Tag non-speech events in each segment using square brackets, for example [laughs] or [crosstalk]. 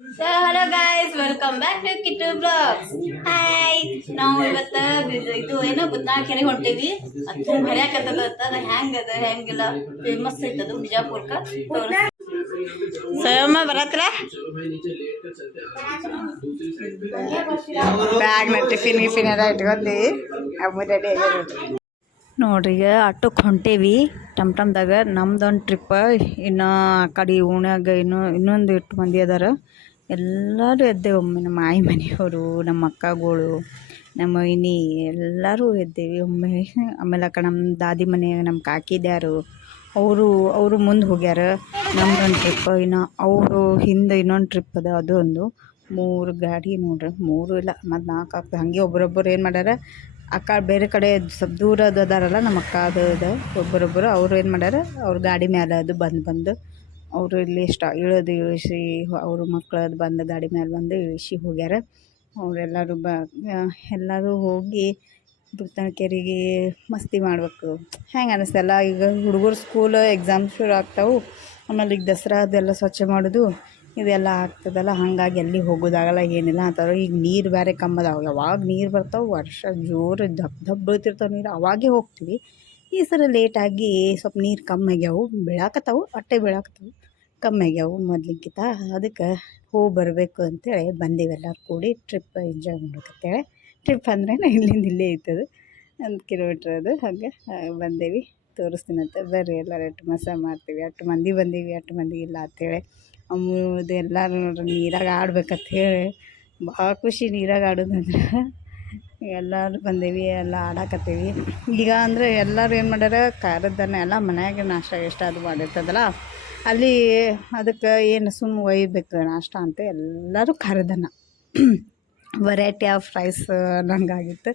So hello guys welcome back to Kittu vlogs hi ನಾವು ಇವತ್ತು ಇದು- ಏನೋ ಕೆರೆ ಹೊಂಟೇವಿ. ಅದು ಮರ್ಯಾಕತ್ತದ ಅದ ಹೆಂಗದ ಹೆಂಗಿಲ್ಲ ಫೇಮಸ್ ಐತದು ಬಿಜಾಪುರ್ಕ. ಸಯಮ್ಮ ಬರತ್ರ? ಬ್ಯಾಗ್ನ ಟಿಫಿನ್ ಗಿಫಿನ್ ಎಲ್ಲ ಇಟ್ಕೊಂಡಿ. ಅಮ್ಮ ರೆಡಿ ನೋಡ್ರಿ ಈಗ ಆಟೋಕ್ಕೆ ಹೊಂಟೇವಿ. ಟಮ್ ಟಮ್ದಾಗ ನಮ್ದೊಂದು ಟ್ರಿಪ್ ಇನ್ನು ಆ ಕಡೆ ಓಣ್ಯಾಗ ಇನ್ನೂ ಇನ್ನೊಂದು ಇಟ್ಟು ಮಂದಿ ಅದಾರ ಎಲ್ಲರೂ ಎದ್ದೇವೆ. ಒಮ್ಮೆ ನಮ್ಮ ಆಯಿ ಮನೆಯವರು, ನಮ್ಮ ಅಕ್ಕಗಳು, ನಮ್ಮ ಇನಿ ಎಲ್ಲರೂ ಎದ್ದೇವಿ. ಒಮ್ಮೆ ಆಮೇಲೆ ಅಕ್ಕ ನಮ್ಮ ದಾದಿ ಮನೆ, ನಮ್ಮ ಕಾಕಿದ್ಯಾರು ಅವರು ಅವರು ಮುಂದೆ ಹೋಗ್ಯಾರ. ನಮ್ದೊಂದು ಟ್ರಿಪ್ ಇನ್ನು ಅವರು ಹಿಂದೆ ಇನ್ನೊಂದು ಟ್ರಿಪ್ ಅದ. ಅದು ಒಂದು ಮೂರು ಗಾಡಿ ನೋಡ್ರಿ. ಮೂರು ಇಲ್ಲ, ಮತ್ತು ನಾಲ್ಕು ಆಗ್ತದೆ. ಹಾಗೆ ಒಬ್ಬರೊಬ್ಬರು ಏನು ಮಾಡ್ಯಾರ? ಅಕ್ಕ ಬೇರೆ ಕಡೆ ಸ್ವಲ್ಪ ದೂರ ಅದು ಅದಾರಲ್ಲ ನಮ್ಮ ಅಕ್ಕ ಅದು ಅದು ಒಬ್ಬರೊಬ್ಬರು ಅವ್ರು ಏನು ಮಾಡ್ಯಾರ? ಅವ್ರ ಗಾಡಿ ಮೇಲೆ ಅದು ಬಂದು ಬಂದು ಅವರು ಇಲ್ಲಿ ಇಷ್ಟ ಇಳಿದು ಇಳಿಸಿ ಅವರು ಮಕ್ಳು ಅದು ಬಂದು ಗಾಡಿ ಮೇಲೆ ಬಂದು ಇಳಿಸಿ ಹೋಗ್ಯಾರ. ಅವರೆಲ್ಲರೂ ಬ ಎಲ್ಲರೂ ಹೋಗಿ ಕೆರೆಗೆ ಮಸ್ತಿ ಮಾಡ್ಬೇಕು. ಹೆಂಗೆ ಅನ್ನಿಸ್ತಲ್ಲ ಈಗ ಹುಡುಗರು ಸ್ಕೂಲ್ ಎಕ್ಸಾಮ್ ಶುರು ಆಗ್ತಾವೆ. ಆಮೇಲೆ ಈಗ ದಸರಾ ಅದೆಲ್ಲ ಸ್ವಚ್ಛ ಮಾಡೋದು. ಇದೆಲ್ಲ ಆಗ್ತದಲ್ಲ, ಹಾಗಾಗಿ ಎಲ್ಲಿ ಹೋಗೋದಾಗಲ್ಲ, ಏನಿಲ್ಲ ಅಂತಾರೆ ಈಗ ನೀರು ಬೇರೆ ಕಮ್ಮದಾವ ಯಾವಾಗ ನೀರು ಬರ್ತಾವೆ, ವರ್ಷ ಜೋರು ದಪ್ ದಪ್ ಬೀಳ್ತಿರ್ತಾವೆ ನೀರು. ಅವಾಗೇ ಹೋಗ್ತೀವಿ. ಈ ಸಲ ಲೇಟಾಗಿ ಸ್ವಲ್ಪ ನೀರು ಕಮ್ಮಿ ಆಗ್ಯಾವು. ಬೀಳಾಕತ್ತಾವು ಅಟ್ಟೆ ಬೀಳಾಕತ್ತವು. ಕಮ್ಮಿ ಆಗ್ಯಾವು ಮೊದ್ಲಿಕ್ಕಿತ ಅದಕ್ಕೆ ಹೋಗಿ ಬರಬೇಕು ಅಂತೇಳಿ ಬಂದೀವಿ ಎಲ್ಲರೂ ಕೂಡಿ ಟ್ರಿಪ್ ಎಂಜಾಯ್ ಮಾಡ್ಬೇಕಂತೇಳಿ. ಟ್ರಿಪ್ ಅಂದ್ರೆ ಇಲ್ಲಿಂದ ಇಲ್ಲೇ ಐತದು ಒಂದು ಕಿಲೋಮೀಟ್ರ್ ಅದು ಹಾಗೆ ಬಂದೇವಿ. ತೋರಿಸ್ತೀನಂತೆ ಬರ್ರಿ ಎಲ್ಲರೂ, ಎಷ್ಟು ಮಸ ಮಾಡ್ತೀವಿ ಅಷ್ಟು ಮಂದಿ ಬಂದೀವಿ ಅಷ್ಟು ಮಂದಿ ಇಲ್ಲ ಅಂತೇಳಿ. ಅಮ್ಮದು ಎಲ್ಲರೂ ನೋಡ್ರಿ ನೀರಾಗ ಆಡ್ಬೇಕಂತ ಹೇಳಿ ಭಾಳ ಖುಷಿ ನೀರಾಗ ಆಡೋದಂದ್ರೆ. ಎಲ್ಲರೂ ಬಂದೀವಿ, ಎಲ್ಲ ಆಡಾಕತ್ತೀವಿ. ಈಗ ಅಂದರೆ ಎಲ್ಲರೂ ಏನು ಮಾಡ್ಯಾರ ಖಾರದ್ದನ್ನೇ ಎಲ್ಲ ಮನ್ಯಾಗೆ ನಾಷ್ಟ ಇಷ್ಟ ಅದು ಮಾಡಿರ್ತದಲ್ಲ, ಅಲ್ಲಿ ಅದಕ್ಕೆ ಏನು ಸುಮ್ಮ ಒಯ್ಯಬೇಕು ನಾಷ್ಟ ಅಂತ ಎಲ್ಲರೂ ಖಾರದನ್ನ ವೆರೈಟಿ ಆಫ್ ರೈಸ್ ಅನ್ನಂಗಾಗಿತ್ತು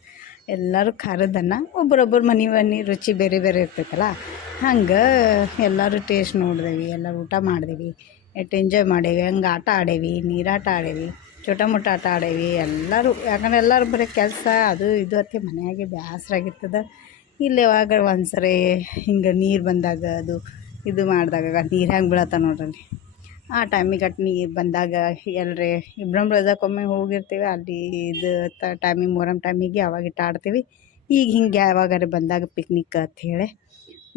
ಎಲ್ಲರೂ ಖಾರದನ್ನ ಒಬ್ಬರೊಬ್ಬರು ಮನೆ ಮನೆ ರುಚಿ ಬೇರೆ ಬೇರೆ ಇರ್ತೈತಲ್ಲ, ಹಂಗೆ ಎಲ್ಲರೂ ಟೇಸ್ಟ್ ನೋಡಿದೆವಿ, ಎಲ್ಲರೂ ಊಟ ಮಾಡಿದೆವಿ ಎಷ್ಟು ಎಂಜಾಯ್ ಮಾಡೇವಿ, ಹಂಗೆ ಆಟ ಆಡೇವಿ, ನೀರಾಟ ಆಡೇವಿ. ಚೋಟ ಮೋಟ ಆಟ ಆಡೇವಿ. ಎಲ್ಲರೂ, ಯಾಕಂದ್ರೆ ಎಲ್ಲರೂ ಬರೀ ಕೆಲಸ, ಅದು ಇದು ಅತ್ತೆ ಮನೆಯಾಗೆ ಬೇಸರ ಆಗಿರ್ತದೆ. ಇಲ್ಲಿ ಯಾವಾಗ ಒಂದು ಸರಿ ಹಿಂಗೆ ನೀರು ಬಂದಾಗ ಅದು ಇದು ಮಾಡಿದಾಗ ನೀರು ಹೆಂಗೆ ಬೀಳತ್ತ ನೋಡ್ರಿ. ಆ ಟೈಮಿಗೆ ಅಟ್ ನೀರು ಬಂದಾಗ ಎಲ್ಲರಿ ಇಬ್ರಮ್ ರಜಾಕೊಮ್ಮೆ ಹೋಗಿರ್ತೀವಿ. ಅಲ್ಲಿ ಇದು ಟೈಮಿಗೆ ಮೊರಮ್ ಟೈಮಿಗೆ ಅವಾಗ ಇಟ್ಟು ಆಡ್ತೀವಿ. ಈಗ ಹಿಂಗೆ ಯಾವಾಗಾರ ಬಂದಾಗ ಪಿಕ್ನಿಕ್ ಅಂಥೇಳಿ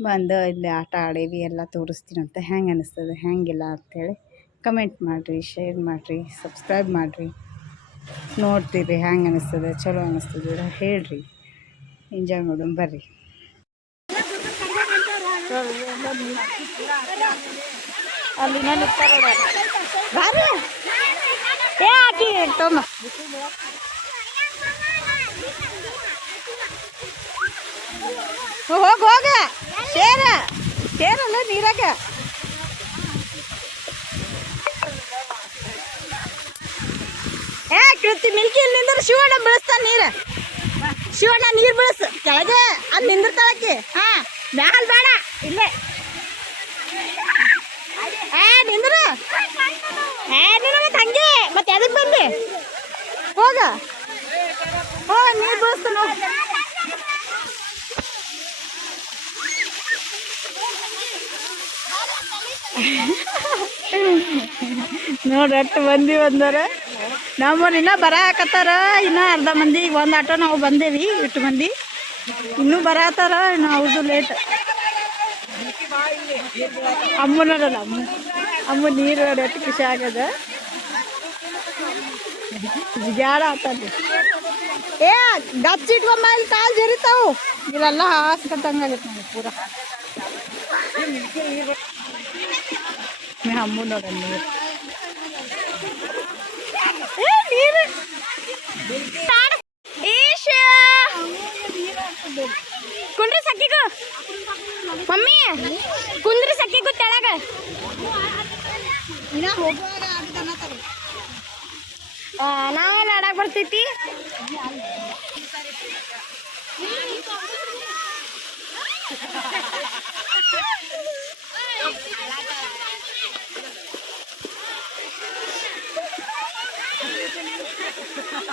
ಬಂದು ಇಲ್ಲಿ ಆಟ ಆಡೇವಿ, ಎಲ್ಲ ತೋರಿಸ್ತೀನಂತ. ಹೆಂಗೆ ಅನ್ನಿಸ್ತದೆ ಹೆಂಗಿಲ್ಲ ಅಂಥೇಳಿ ಕಮೆಂಟ್ ಮಾಡಿರಿ ಶೇರ್ ಮಾಡಿರಿ ಸಬ್ಸ್ಕ್ರೈಬ್ ಮಾಡಿರಿ. ನೋಡ್ತೀರಿ ಹ್ಯಾಂಗೆ ಅನ್ನಿಸ್ತದೆ ಚಲೋ ಅನ್ನಿಸ್ತದೆ ಹೇಳ್ರಿ. ಎಂಜಾಯ್ ಮಾಡೋಣ ಬರ್ರಿ. ಅಲ್ಲಿ ಏ ತೊಮ್ಮ. ಹೋಗ ಹೋಗ. ಸೇರ ಸೇರಲ್ಲ ನೀರಾಗ. ಏ, ಕೃತಿ, ಮಿಲ್ಕಿ ಇಲ್ಲಿ ನಿಂದ್ರೆ ಶಿವಣ್ಣ ಬೆಳೆಸ್ತಾನ ನೀರು. ಶಿವಣ್ಣ ನೀರು ಬೆಳೆಸು. ಕೆಳಗೆ ಅಲ್ಲಿ ನಿಂದಿರ್ತಾಳಕ್ಕಿ ಹಾ, ಮ್ಯಾಲ ಬೇಡ, ಇಲ್ಲೇ. ಏ, ನಿಂದ್ರು. ಏ ನಿನ್ನ ಮತ್ತೆ ಹಂಗೆ, ಮತ್ತೆ ಎದಕ್ಕೆ ಬಂದೆ? ಹೋಗ. ಹೋಗ, ನೀರು ಬೆಳೆಸ್ತಾನ ನೋಡ್ರಿ ಬಂದಿ ಬಂದಾರ. ನಮ್ಮವ್ರು ಇನ್ನೂ ಬರಾಕತ್ತಾರ. ಇನ್ನೂ ಅರ್ಧ ಮಂದಿ ಈಗ ಒಂದು ಆಟೋ ನಾವು ಬಂದೇವಿ ಎಷ್ಟು ಮಂದಿ. ಇನ್ನೂ ಬರಾತಾರ ಇನ್ನು ಅವ್ರದ್ದು ಲೇಟ್ ಅಮ್ಮನ ಅಮ್ಮ. ಅಮ್ಮ ನೀರು ಎಷ್ಟು ಖುಷಿ ಆಗದ ಜಾಡ ಆತಲ್ಲಿ. ಏ ಗಚ್ಚಿ ಇಟ್ಕೊಂಬ ಇಲ್ಲಿ ಕಾಲು ಜರಿತಾವು. ಇಲ್ಲೆಲ್ಲ ಹಾಸ್ಕಟ್ಟಂಗಾಗೈತೆ ನಮಗೆ ಪೂರ. ಅಮ್ಮ ನೋಡಲ್ಲ ನೀರು. ಕುಂದ್ರಿ ಸಕ್ಕಿಗು ಮಮ್ಮಿ ಕುಂದ್ರಿ ಸಕ್ಕಿಗು ತೆಳಗ ನಾವೆಲ್ಲ ಆಡಕ್ ಬರ್ತೈತಿ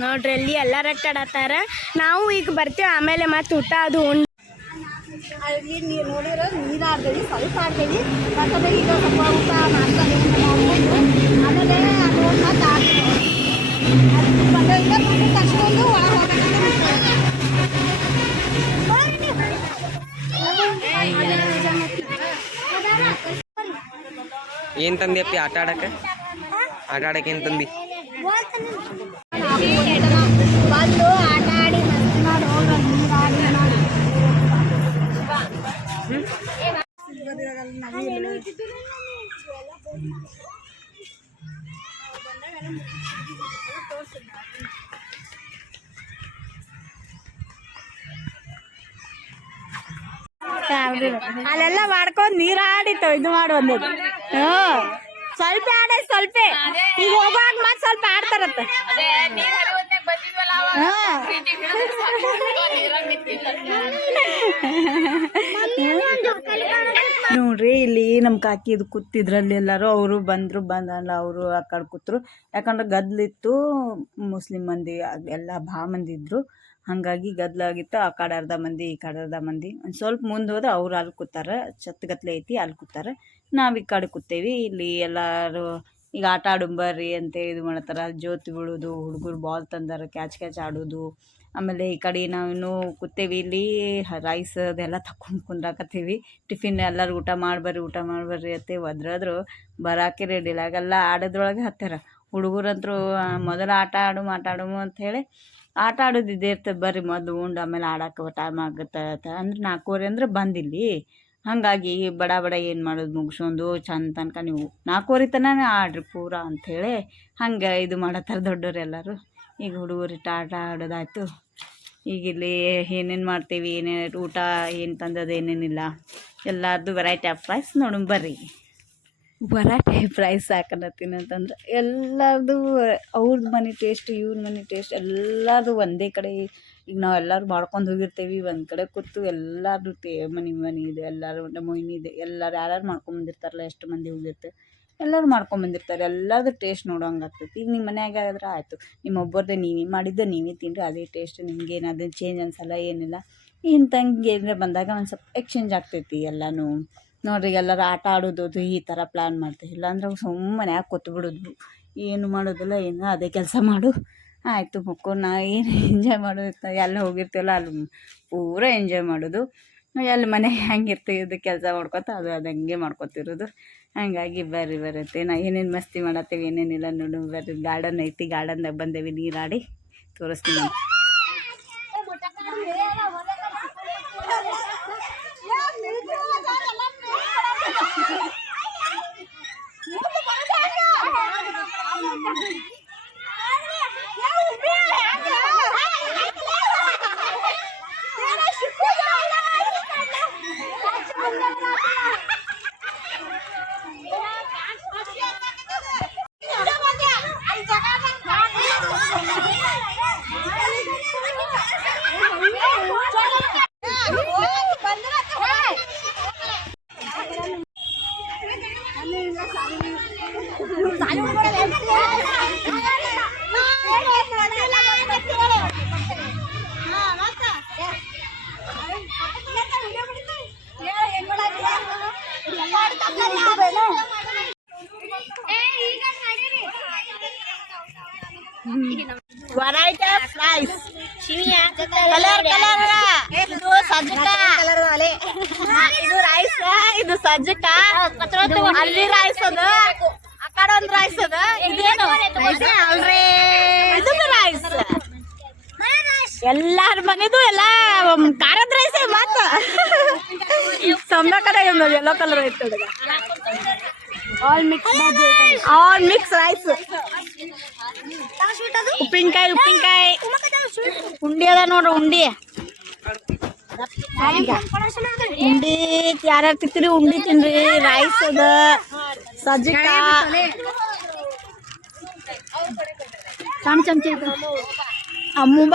ನೋಡ್ರಿ, ಅಲ್ಲಿ ಎಲ್ಲ ರಟ್ಟಾಡತ್ತಾರ ನಾವು ಈಗ ಬರ್ತೀವಿ, ಆಮೇಲೆ ಮತ್ತೆ ಊಟ ಅದು ಉಂಡು ಅಲ್ಲಿ ನೀರು ನೋಡಿರೋ ನೀರು ಆಡ್ದೇವಿ ಸ್ವಲ್ಪ ಆಡ್ತೀವಿ ಯಾಕಂದ್ರೆ ಈಗ ಸ್ವಲ್ಪ ಊಟ ಮಾಡ್ತಾರೆ ಆಮೇಲೆ ಮತ್ತೆ ಆಡ್ತೀವಿ ಅದು ಬಂದಿಂದ ಬಂದು ತಕ್ಷಣ ಒಳಗೆ ಏನ್ ತಂದಿ ಅಪ್ಪಿ ಆಟ ಆಡಕ್ಕೆ ಆಟ ಆಡಕ್ಕೆ ಏನ್ ತಂದಿ ಬಂದು ಆಟ ಆಡಿ ಮಸ್ತಿ ಮಾಡಿ ಹೋಗ್ರಿ ನೀರು ಆಡಿ ಮಾಡಿ ಅಲ್ಲೆಲ್ಲ ಮಾಡ್ಕೊಂಡ್ ನೀರ್ ಆಡಿತ್ತು ಇದು ಮಾಡು ಒಂದದು ಹ್ಮ್ ಸ್ವಲ್ಪ ಆಡೆ ಸ್ವಲ್ಪ. ಈಗ ಹೋಗುವಾಗ ಮತ್ ಸ್ವಲ್ಪ ಆಡ್ತಾರತ್ತ. ನೋಡ್ರಿ, ಇಲ್ಲಿ ನಮ್ಮ ಕಾಕಿ ಇದು ಕೂತಿದ್ರಲ್ಲಿ ಎಲ್ಲರೂ, ಅವರು ಬಂದ್ರು, ಬಂದಲ್ಲ, ಅವರು ಆ ಕಡೆ ಕೂತ್ರು. ಯಾಕಂದ್ರೆ ಗದ್ಲಿತ್ತು, ಮುಸ್ಲಿಂ ಮಂದಿ, ಎಲ್ಲ ಭಾಳ ಮಂದಿ ಇದ್ರು. ಹಾಗಾಗಿ ಗದ್ದಲಾಗಿತ್ತು ಆ ಕಡೆ ಅರ್ಧ ಮಂದಿ, ಈ ಕಡೆ ಅರ್ಧ ಮಂದಿ. ಒಂದು ಸ್ವಲ್ಪ ಮುಂದೆ ಹೋದ್ರೆ ಅವ್ರು ಅಲ್ಲಿ ಕೂತಾರೆ. ಛತ್ಗತ್ಲೆ ಐತಿ ಅಲ್ಲಿ ಕೂತಾರೆ. ನಾವು ಈ ಕಡೆ ಕೂತೇವಿ. ಇಲ್ಲಿ ಎಲ್ಲರೂ ಈಗ ಆಟ ಆಡುಂಬರ್ರಿ ಅಂತ ಇದು ಮಾಡ್ತಾರೆ. ಜ್ಯೋತಿ ಬೀಳೋದು, ಹುಡುಗರು ಬಾಲ್ ತಂದಾರ, ಕ್ಯಾಚ್ ಕ್ಯಾಚ್ ಆಡೋದು. ಆಮೇಲೆ ಈ ಕಡೆ ನಾವು ಇನ್ನೂ ಕೂತೇವಿ. ಇಲ್ಲಿ ರೈಸ್ ಅದೆಲ್ಲ ತಕೊಂಡು ಕುಂದ್ರಾಕತ್ತೀವಿ. ಟಿಫಿನ್ ಎಲ್ಲರೂ ಊಟ ಮಾಡ್ಬರ್ರಿ ಊಟ ಮಾಡ್ಬರ್ರಿ ಅಂತ ಒದ್ರಾದ್ರು ಬರಾಕೆ ರೆಡಿ ಇಲ್ಲ. ಆಗೆಲ್ಲ ಆಡೋದ್ರೊಳಗೆ ಹತ್ತಾರ ಹುಡುಗರಂತರೂ ಮೊದಲು ಆಟ ಆಡು ಮಾತಾಡುಮು ಅಂತ ಹೇಳಿ ಆಟ ಆಡೋದು ಇದೇ ಇರ್ತದೆ ಬರ್ರಿ ಮೊದಲು ಉಂಡು ಆಮೇಲೆ ಆಡಕ್ಕೆ ಟೈಮ್ ಆಗುತ್ತೆ ಅಂತ. ಅಂದ್ರೆ ನಾಲ್ಕೂವರೆ ಅಂದ್ರೆ ಬಂದಿಲ್ಲಿ. ಹಾಗಾಗಿ ಬಡ ಬಡ ಏನು ಮಾಡೋದು ಮುಗಿಸ್ಕೊಂಡು ಚಂದ ತನಕ ನೀವು ನಾಲ್ಕೂವರೆ ತನಕ ಆಡ್ರಿ ಪೂರ ಅಂಥೇಳಿ ಹಂಗೆ ಇದು ಮಾಡತ್ತಾರ ದೊಡ್ಡೋರು ಎಲ್ಲರೂ. ಈಗ ಹುಡುಗರು ಆಟ ಆಡೋದಾಯ್ತು. ಈಗ ಇಲ್ಲಿ ಏನೇನು ಮಾಡ್ತೀವಿ, ಏನೇನು ಊಟ, ಏನು ತಂದದ ಏನೇನಿಲ್ಲ. ಎಲ್ಲರದು ವೆರೈಟಿ ಆಫ್ ರೈಸ್ ನೋಡೋಣ ಬರ್ರಿ. ವೆರೈಟಿ ಪ್ರೈಸ್ ಸಾಕನತ್ತೀನಿ ಅಂತಂದ್ರೆ ಎಲ್ಲರದು ಅವ್ರದ್ದು ಮನೆ ಟೇಸ್ಟ್ ಇವ್ರ ಮನೆ ಟೇಸ್ಟ್ ಎಲ್ಲರದು ಒಂದೇ ಕಡೆ. ಈಗ ನಾವು ಎಲ್ಲರೂ ಮಾಡ್ಕೊಂಡು ಹೋಗಿರ್ತೀವಿ, ಒಂದು ಕಡೆ ಕೂತು ಎಲ್ಲರದು ತೇ, ಮನೆ ಮನೆ ಇದೆ, ಎಲ್ಲರೂ ನಮ್ಮ ಮೊಯ್ನಿ ಇದೆ, ಎಲ್ಲರೂ ಯಾರ್ಯಾರು ಮಾಡ್ಕೊಂಬಂದಿರ್ತಾರಲ್ಲ ಎಷ್ಟು ಮಂದಿ ಹೋಗಿರ್ತೇವೆ ಎಲ್ಲರೂ ಮಾಡ್ಕೊಂಬಂದಿರ್ತಾರೆ ಎಲ್ಲರದು ಟೇಸ್ಟ್ ನೋಡೋಂಗೆ ಆಗ್ತೈತಿ. ಈಗ ನಿಮ್ಮ ಮನ್ಯಾಗ ಆದ್ರೆ ಆಯಿತು, ನಿಮ್ಮ ಒಬ್ಬರದ್ದು ನೀವೇ ಮಾಡಿದ್ದು, ನೀವೇ ತಿನ್ನಿರಿ ಅದೇ ಟೇಸ್ಟ್ ನಿಮ್ಗೆ ಏನಾದ್ರು ಚೇಂಜ್ ಅನ್ಸಲ್ಲ, ಏನಿಲ್ಲ ಇಂತಂಗೆ ಏನಾರ ಬಂದಾಗ ಒಂದು ಸ್ವಲ್ಪ ಎಕ್ಸ್ಚೇಂಜ್ ಆಗ್ತೈತಿ ಎಲ್ಲನೂ. ನೋಡ್ರಿ ಎಲ್ಲರೂ ಆಟ ಆಡೋದು ಈ ಥರ ಪ್ಲ್ಯಾನ್ ಮಾಡ್ತೀವಿ ಇಲ್ಲಾಂದ್ರೆ ಸುಮ್ಮನೆ ಯಾಕೆ ಕೂತು ಬಿಡೋದು ಏನು ಮಾಡೋದಿಲ್ಲ, ಏನು ಅದೇ ಕೆಲಸ ಮಾಡು. ಆಯಿತು ಮಕ್ಕೋ ನಾ ಏನು ಎಂಜಾಯ್ [laughs] ಮಾಡೋದು ಎಲ್ಲ ಹೋಗಿರ್ತೀವಲ್ಲ ಅಲ್ಲಿ ಪೂರ ಎಂಜಾಯ್ ಮಾಡೋದು. ಎಲ್ಲಿ ಮನೆ ಹೆಂಗಿರ್ತೀವಿ ಕೆಲಸ ಮಾಡ್ಕೊತ, ಅದು ಅದು ಹಂಗೆ ಮಾಡ್ಕೊತಿರೋದು. ಹಾಗಾಗಿ ಬರ್ರಿ ಬರುತ್ತೆ ನಾ ಏನೇನು ಮಸ್ತಿ ಮಾಡತ್ತೀವಿ, ಏನೇನಿಲ್ಲ ನೋಡು, ಬರ್ರಿ ಗಾರ್ಡನ್ ಐತಿ ಗಾರ್ಡನ್ದಾಗ ಬಂದೇವಿ, ನೀರಾಡಿ ತೋರಿಸ್ತೀನಿ variety of rice colour colour ಇದು ಸಜ್ಜಕ ಇದು ರೈಸ್ ಇದು ಸಜ್ಜಕ ಅಲ್ಲಿ ರೈಸ್ ಅದು ಆ ಕಡೆ ಒಂದು ರೈಸ್ ಅದ ಇದೇನು ಅಲ್ರಿ ಇದು ರೈಸ್ ಎಲ್ಲಾರ ಮನೆದು ಎಲ್ಲ ಖಾರದ ರೈಸೇ ಮಾತ್ರ ತಮ್ಮ ಕಡೆ ಒಂದು ಯೆಲ್ಲೋ ಕಲರ್ ಐತೆ ಹುಡುಗ all mix all mix rice ಉಪ್ಪಿನಕಾಯಿ ಉಪ್ಪಿನಕಾಯಿ ಉಂಡಿ ಅದ ನೋಡ್ರಿ ಉಂಡಿ ಉಂಡಿ ಯಾರ್ಯಾರು ತಿಂತೀರಿ ಉಂಡಿ ತಿನ್ರಿ ರೈಸ್ ಅದ ಸಜ್ಜಿಕ ಸಣ್ಣ ಚಮಚ ಅಮ್ಮ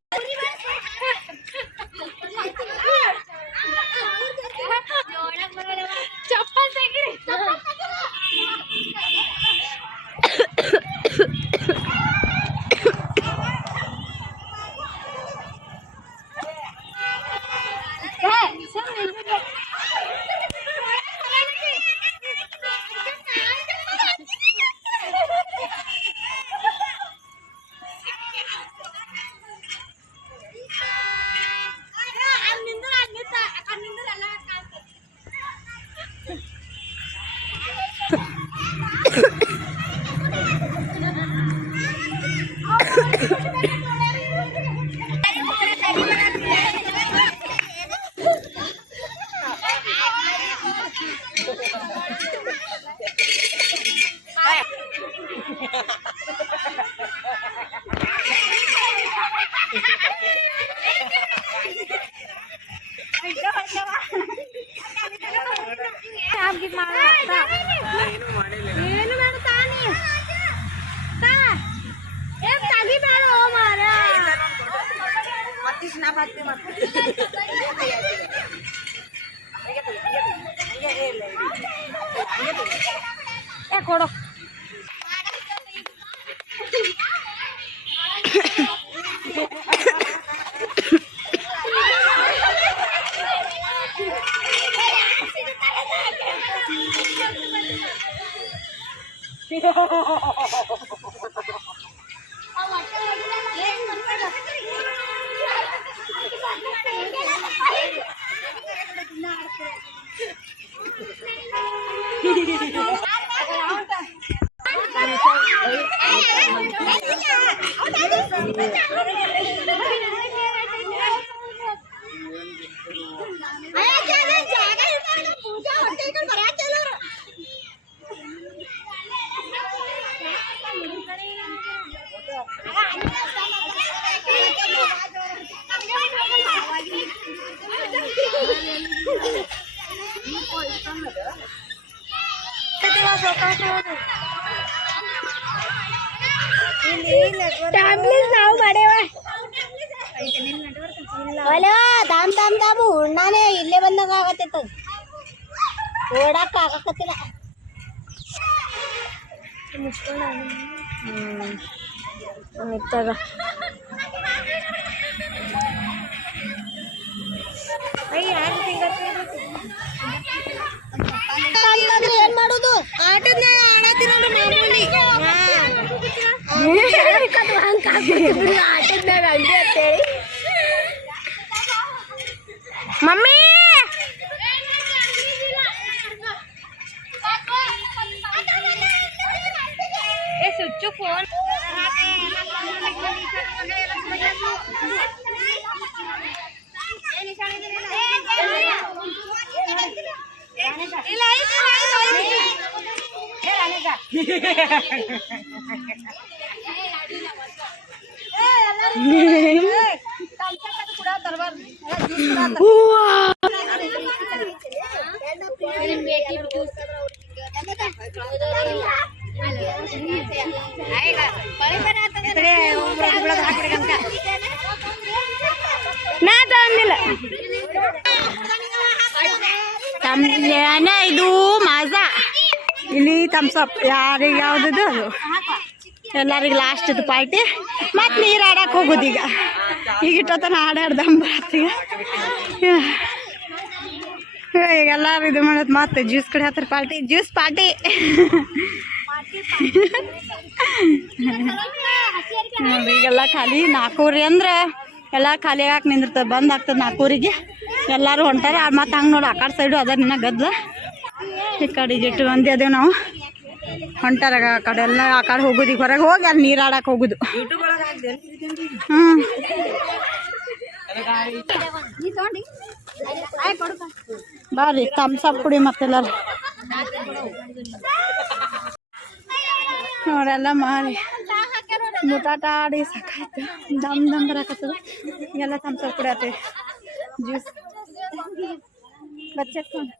ತಗ ಏನ್ ಮಾಡುದು ಆಟದ ಆಡತ್ತಿರಲ್ಲ ಮಾಮೂಲಿ ಮಮ್ಮಿ Wow. ಇಲ್ಲಿ ಅಪ್ ಯಾರಿಗೆ ಯಾವುದಿದೆ? ಅದು ಎಲ್ಲರಿಗೆ ಲಾಸ್ಟ್ ಇದು ಪಾರ್ಟಿ. ಮತ್ತೆ ನೀರು ಆಡಕ್ಕೆ ಹೋಗೋದು ಈಗ. ಈಗ ಇಟ್ಟತನ ಆಡಾಡ್ದಂಬ ಈಗ ಎಲ್ಲಾರು ಇದು ಮಾಡೋದು ಮತ್ತೆ ಜ್ಯೂಸ್ ಕಡೆ ಹತ್ತಿರ ಪಾರ್ಟಿ. Juice party. ಈಗೆಲ್ಲ ಖಾಲಿ ನಾಲ್ಕೂರಿ ಅಂದ್ರೆ ಎಲ್ಲ ಖಾಲಿ ಹಾಕಿ ನಿಂದಿರ್ತದೆ, ಬಂದ್ ಆಗ್ತದೆ ನಾಲ್ಕೂರಿಗೆ ಎಲ್ಲರೂ ಹೊಂಟಾರೆ. ಮತ್ತೆ ಹಂಗೆ ನೋಡಿ, ಆ ಕಡೆ ಸೈಡು ಅದ ನಿನ್ನ ಗದ್ಲ. ಈ ಕಡೆ ಜಟ್ಟು ಬಂದಿ ನಾವು. ಹೊಂಟಾರ ಆ ಕಡೆ ಎಲ್ಲ, ಆ ಕಡೆ ಹೋಗುದು ಈಗ ಹೊರಗೆ ಹೋಗಿ ಅಲ್ಲಿ ನೀರು ಆಡಕ್ಕೆ ಹೋಗುದು. ಬರ್ರಿ ತಮ್ಸಪ್ ಕುಡಿ ಮತ್ತೆಲ್ಲರೂ. ನೋಡೆಲ್ಲ ಮಾಡಿ ಮುಟಾಟ ಆಡಿ ಸಾಕಾಯ್ತು. ದಮ್ ದಮ್ ಬರಕತ್ತದ. ಎಲ್ಲ ತಮ್ಸಪ್ ಕುಡಿಯತ್ತೆ ಜ್ಯೂಸ್ ಬಚ್ಚೆತ್ಕೊಂಡು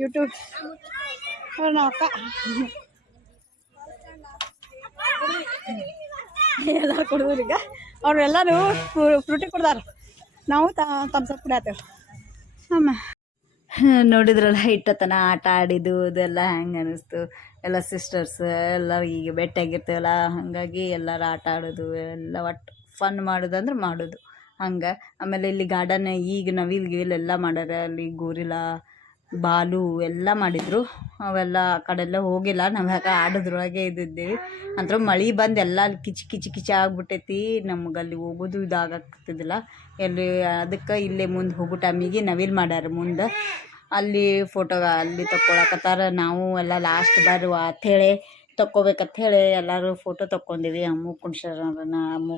ಯೂಟ್ಯೂಬ್ ಅವ್ರು ನಮ್ಮ ಅಕ್ಕ ಫ್ರೂಟಿ ಕುಡ್ದಾರ. ನಾವು ತಮ್ಸಪ್ ಅಮ್ಮ. ನೋಡಿದ್ರಲ್ಲ ಇಟ್ಟತನ ಆಟ ಆಡಿದ್ದು ಅದೆಲ್ಲ ಹೆಂಗೆ ಅನ್ನಿಸ್ತು ಎಲ್ಲ ಸಿಸ್ಟರ್ಸ್ ಎಲ್ಲ ಈಗ ಭೇಟಿಯಾಗಿರ್ತೇವಲ್ಲ ಹಾಗಾಗಿ ಎಲ್ಲರೂ ಆಟ ಆಡೋದು, ಎಲ್ಲ ಒಟ್ಟು ಫನ್ ಮಾಡೋದಂದ್ರೆ ಮಾಡೋದು. ಹಂಗೆ. ಆಮೇಲೆ ಇಲ್ಲಿ ಗಾರ್ಡನ್ ಈಗ ನವಿಲ್ ಗಿವಿಲ್ ಎಲ್ಲ ಮಾಡ್ಯಾರ, ಅಲ್ಲಿ ಗೋರಿಲ್ಲ ಬಾಲು ಎಲ್ಲ ಮಾಡಿದರು. ಅವೆಲ್ಲ ಆ ಕಡೆ ಎಲ್ಲ ಹೋಗಿಲ್ಲ. ನಾವು ಯಾಕೆ ಆಡೋದ್ರೊಳಗೆ ಇದ್ದಿದ್ದೀವಿ ಅಂತರ ಮಳೆ ಬಂದು ಎಲ್ಲ ಅಲ್ಲಿ ಕಿಚಿ ಕಿಚಿ ಕಿಚಿ ಆಗ್ಬಿಟ್ಟೈತಿ. ನಮ್ಗೆ ಅಲ್ಲಿ ಹೋಗೋದು ಇದಾಗತ್ತಿದ್ದಿಲ್ಲ ಎಲ್ಲಿ ಅದಕ್ಕೆ ಇಲ್ಲೇ ಮುಂದೆ ಹೋಗೋ ಟೈಮಿಗೆ ನವಿಲ್ ಮಾಡ್ಯಾರ ಮುಂದೆ. ಅಲ್ಲಿ ಫೋಟೋ ಅಲ್ಲಿ ತಕ್ಕೊಳಕತ್ತಾರ. ನಾವು ಎಲ್ಲ ಲಾಸ್ಟ್ ಬರುವ ಅಂಥೇಳಿ ತಕ್ಕೋಬೇಕಂತ ಹೇಳಿ ಎಲ್ಲರೂ ಫೋಟೋ ತಕ್ಕೊಂಡಿವಿ. ಅಮ್ಮು ಕುಣ್ಸರನ ಅಮ್ಮು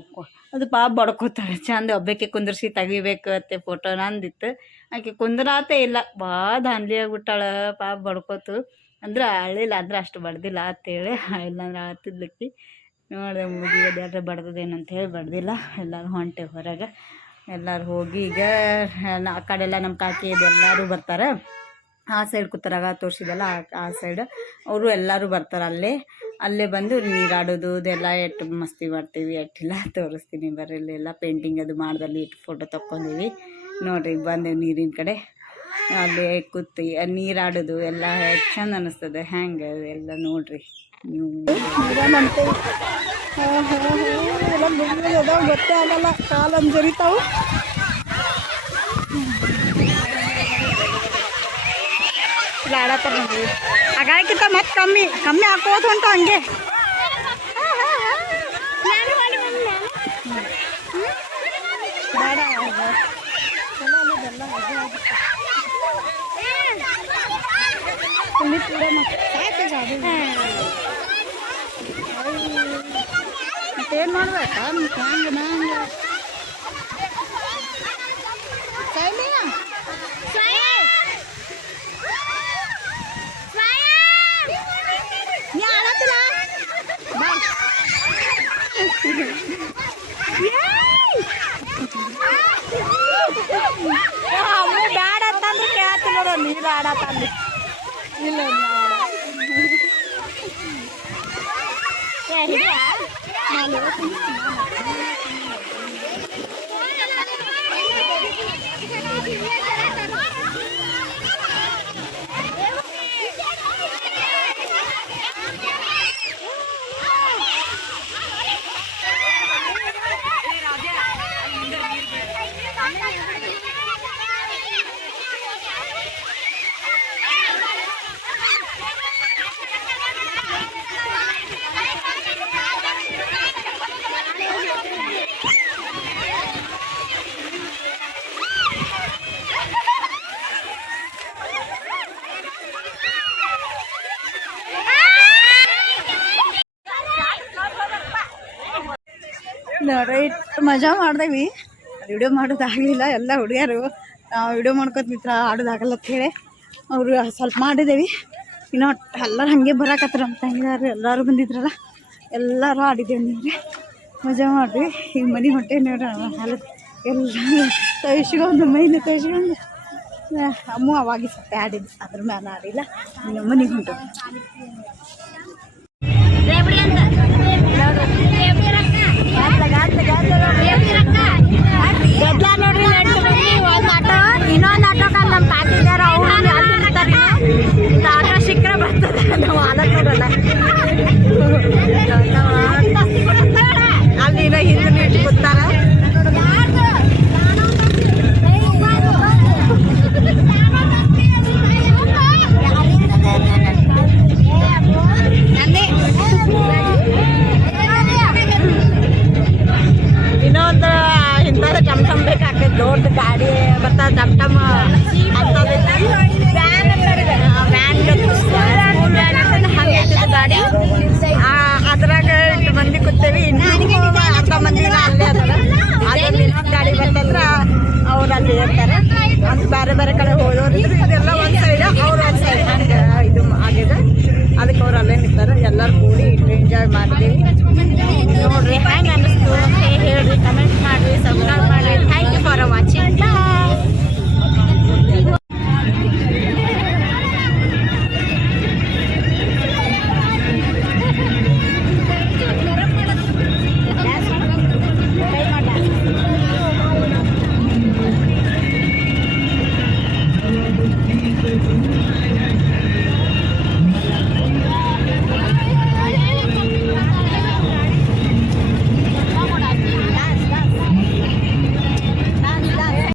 ಅದು ಪಾಪ ಬಡ್ಕೋತಾಳೆ ಚಂದ ಒಬ್ಬಕ್ಕೆ ಕುಂದ್ರಿಸಿ ತೆಗಿಬೇಕು ಅತ್ತೆ ಫೋಟೋ ನಂದಿತ್ತು. ಆಕೆ ಕುಂದ್ರಾತೇ ಇಲ್ಲ. ಭಾಳ ದಾನ್ಲಿ ಆಗ್ಬಿಟ್ಟಾಳೆ. ಪಾಪ ಬಡ್ಕೋತು. ಅಂದ್ರೆ ಅಳಿಲ್ಲ, ಅಂದ್ರೆ ಅಷ್ಟು ಬಡ್ದಿಲ್ಲ ಅಂತೇಳಿ [laughs] ಇಲ್ಲಾಂದ್ರೆ ಆತಿದ್ಲಿಕ್ಕೆ ನೋಡಿದೆ ಮುಗಿ ಅದ್ಯಾರ ಬಡ್ದದೇನಂತ ಹೇಳಿ ಬಡ್ದಿಲ್ಲ. ಎಲ್ಲರೂ ಹೊಂಟೆ ಹೊರಗೆ. ಎಲ್ಲರೂ ಹೋಗಿ ಈಗ ಆ ಕಡೆ ಎಲ್ಲ ನಮ್ಮ ಕಾಕಿ ಎಲ್ಲರೂ ಬರ್ತಾರೆ. ಆ ಸೈಡ್ ಕೂತರಾಗ ತೋರಿಸಿದಲ್ಲ ಆ ಸೈಡ್ ಅವರು ಎಲ್ಲರೂ ಬರ್ತಾರೆ ಅಲ್ಲೇ. ಅಲ್ಲೇ ಬಂದು ನೀರಾಡೋದು ಇದೆಲ್ಲ ಎಷ್ಟು ಮಸ್ತಿ ಮಾಡ್ತೀವಿ ಎಟ್ಟಿಲ್ಲ ತೋರಿಸ್ತೀನಿ ಬರ್ರಿ. ಎಲ್ಲ ಪೇಂಟಿಂಗ್ ಅದು ಮಾಡ್ದಲ್ಲಿ ಇಟ್ಟು ಫೋಟೋ ತಕ್ಕೊಂಡೀವಿ. ನೋಡ್ರಿ ಬಂದೇವು ನೀರಿನ ಕಡೆ. ಅಲ್ಲಿ ಕೂತಿ ನೀರಾಡೋದು ಎಲ್ಲ ಚೆಂದ ಅನ್ನಿಸ್ತದೆ ಹ್ಯಾಂಗೆ ಎಲ್ಲ ನೋಡ್ರಿ. ನೀವು ಗೊತ್ತೇ ಆಗಲ್ಲ ಕಾಲಂಜರಿತಾವು ಜರಿತಾವು. ಇಲ್ಲ ಆಡತ್ತಾರ ನೋಡ್ರಿ ಆಗಾಕಿಂತ ಮತ್ತೆ ಕಮ್ಮಿ ಕಮ್ಮಿ ಹಾಕೋದು ಹೊಂಟ ಹಂಗೆ ಬೇಡ ಅದು. ಚಲೋ ಅಲ್ಲ ಇದೆಲ್ಲ ಮಜಾ ಆಗುತ್ತೆ. ಇಲ್ಲಿ ಕೂಡ ಮತ್ತೆ ಸಾಕು ಜಾಗ ಇದೆ. ಮತ್ತೇನು ಮಾಡ್ಬೇಕಾ ನಿಮ್ಮ ಹಂಗೆ ನಂಗೆ ನೀ ಆಡತ್ತಿಲ್ಲ ಬಾ ಅಮ್ಮ ಬ್ಯಾಡ ಅಂತಂದ್ರೆ ಕೇಳತ್ತಿ ನೋಡು ನೀರು ಆಡತ್ತಂದು ಇಲ್ಲ ನೋಡ್ರಿ ಇಷ್ಟು ಮಜಾ ಮಾಡ್ದೇವಿ. ವಿಡಿಯೋ ಮಾಡೋದಾಗಲಿಲ್ಲ ಎಲ್ಲ ಹುಡುಗಿಯರು. ನಾವು ವಿಡಿಯೋ ಮಾಡ್ಕೊತ ಆಡೋದಾಗಲ್ಲ ಅಂತ ಹೇಳಿ ಅವರು ಸ್ವಲ್ಪ ಮಾಡಿದೇವಿ. ಇನ್ನು ಎಲ್ಲರೂ ಹಾಗೆ ಬರಾಕತ್ತಾರ ನಮ್ಮ ತಂಗಿದಾರು ಎಲ್ಲರೂ ಬಂದಿದ್ರಲ್ಲ, ಎಲ್ಲರೂ ಆಡಿದ್ದೇವೆ ನೀವ್ರಿ ಮಜಾ ಮಾಡಿದ್ವಿ. ಈಗ ಮನೆ ಹೊಟ್ಟೆ ನೋಡ್ರಿ ಹಾಲು. ಎಲ್ಲ ತಯಿಸ್ಕೊಂಡು, ಮೈನ ತಯಿಸ್ಕೊಂಡು. ಅಮ್ಮ ಅವಾಗಿ ಸತ್ತೆ ಆಡಿದ್ದು. ಅದ್ರ ಮೇಲೆ ಆಡಿಲ್ಲ. ಮನೆಗೆ ಹೊಂಟು ಗಾತ್ಲ ಗಾತ್ಲ ಗಾತ್ಲ ಗದ್ಲ ನೋಡ್ರಿ ಎಂಟು ಮಂದಿ ಒಂದು ಆಟೋ ಇನ್ನೊಂದು ಆಟೋಕ್ಕೆ ನಮ್ಮ ಕಾಕಿದಾರ ಅವ್ರು ಅಲ್ಲಿ ನಿಂತಾರ ಇನ್ನು ಆಟೋ ಸಿಕ್ಕರೆ ಬರ್ತದೆ ನಾವು ಆಲಕ್